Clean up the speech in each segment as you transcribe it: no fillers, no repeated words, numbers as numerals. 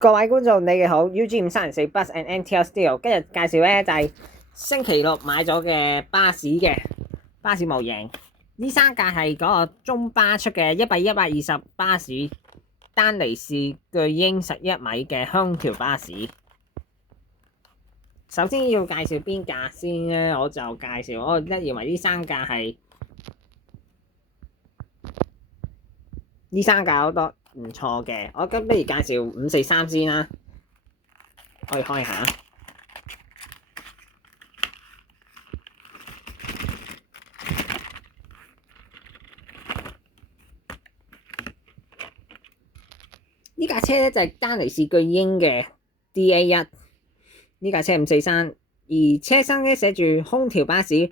各位觀眾，你哋好！UG534 Bus and NTL Studio 今日介紹咧就係星期六買咗嘅巴士模型。呢三架係嗰個中巴出嘅120巴士，丹尼士巨鷹11米嘅空調巴士。首先要介紹邊架先咧，我就介紹我認為呢三架好多唔錯嘅。我咁不如介紹543先啦，可以開下。呢架車咧就係丹尼士巨鷹嘅 DA1，呢架車543，而車身咧寫住空調巴士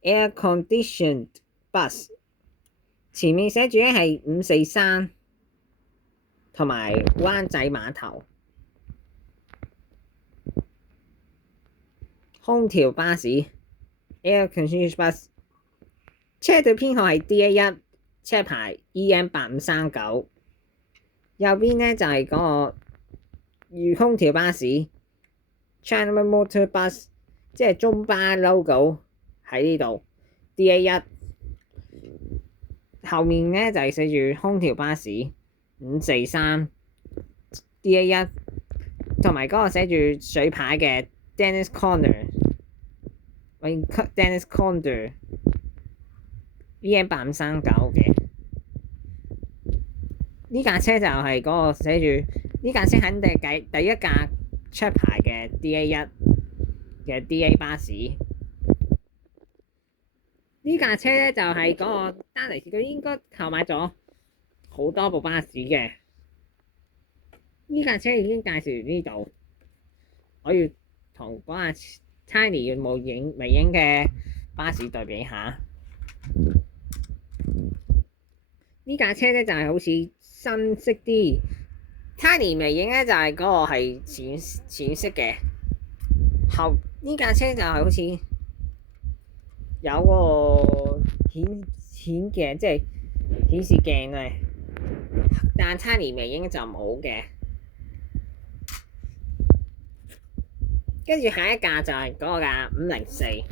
Air Conditioned Bus， 前面寫住咧係543同埋灣仔碼頭空調巴士 Air Conditioned Bus， 車隊編號係 DA1， 車牌 EM8539。右邊咧就係嗰個空調巴士 China Motor Bus， 即係中巴 logo 喺呢度 DA1。後面咧就係寫住空調巴士543 DA1， 同埋嗰個寫住水牌嘅 Dennis Conner EM8539嘅。呢架車就係嗰個寫住，呢架車肯定係第一架出牌嘅 DA1 嘅 DA 巴士。呢架車咧就係嗰個丹尼士，佢應該購買咗好多部巴士嘅。呢架車已經介紹完呢度，我要同嗰架 Tiny 微影嘅巴士對比下。呢架車咧就係好似深色啲 ，Tiny 微影咧就係嗰個係淺色嘅。後呢架車就係好似有個顯鏡，即係顯示鏡嘅，但 Tiny 微影就冇嘅。跟住下一架就係嗰個架504，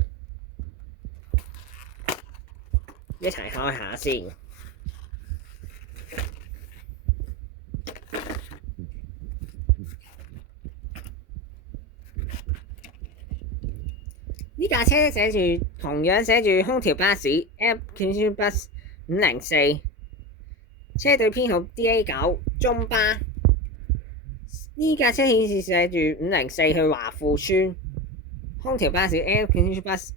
一齊開下先。呢架車同樣寫住空調巴士 Air Conditioned Bus 504，車隊編號 DA9 中巴。呢架車顯示寫住504去華富村空調巴士 Air Conditioned Bus，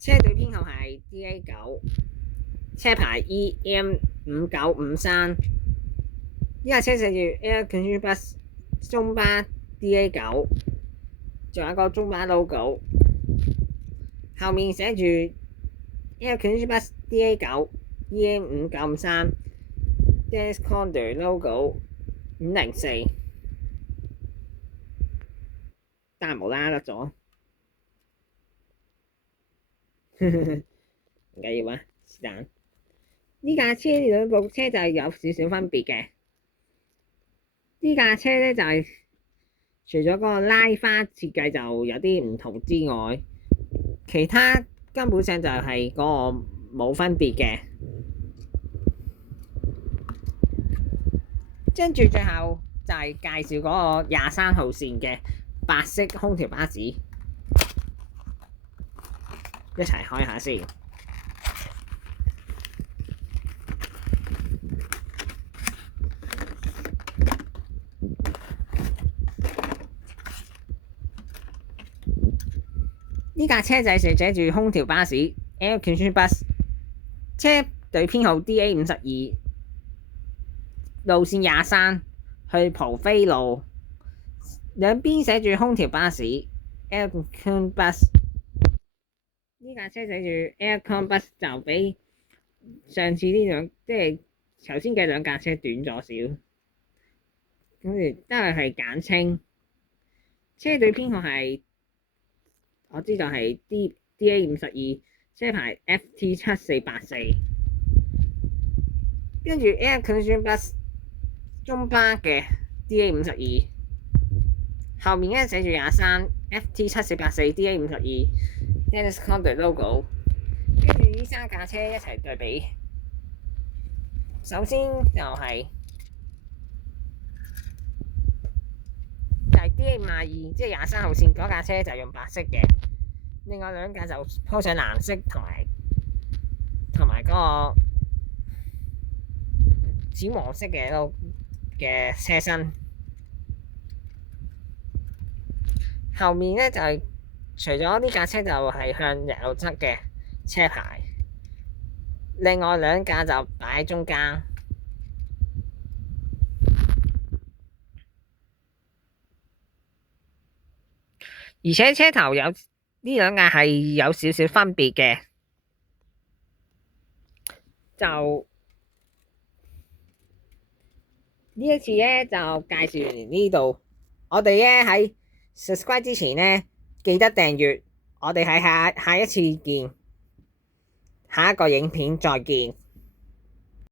車隊編號係 DA9， 車牌 EM5953。呢架車寫住 Air Conditioned Bus 中巴 DA9， 仲有一個中巴 logo。後面寫住 Air Conditioned Bus DA9 EM5953 Dennis Conner logo 504，但係無啦啦甩咗，唔緊要啊，是但。呢架車兩部車就係有少少分別嘅。呢架車咧就係除咗嗰個拉花設計就有啲唔同之外，其他根本上就係嗰個冇分別嘅。跟住最後就係介紹嗰個23號線嘅白色空調巴士，一齊開下先。呢架車仔寫住空調巴士 Air Conditioned Bus， 車隊編號 DA52， 路線23去蒲飛路，兩邊寫住空調巴士 Air Conditioned Bus。 呢架車寫住 Air Con Bus 就比上次呢兩即係頭先嘅兩架車短咗少，跟住都係簡稱。車隊編號係我知道係 DA52， 車牌 FT7484。跟住 Air Conditioned Bus 中巴嘅 DA52，後面咧寫住23 FT7484 DA52 Dennis Condor logo， 跟住呢三架車一齊對比。首先就係DA52，即係23號線嗰架車就用白色嘅，另外兩架就鋪上藍色同埋嗰個淺黃色嘅車身。後面咧就係除咗呢架車就係向右側嘅車牌，另外兩架就擺喺中間。而且車頭有呢兩架係有少少分別嘅，就呢一次咧就介紹完呢度。我哋咧喺 subscribe 之前咧記得訂閱，我哋喺下一次見，下一個影片再見。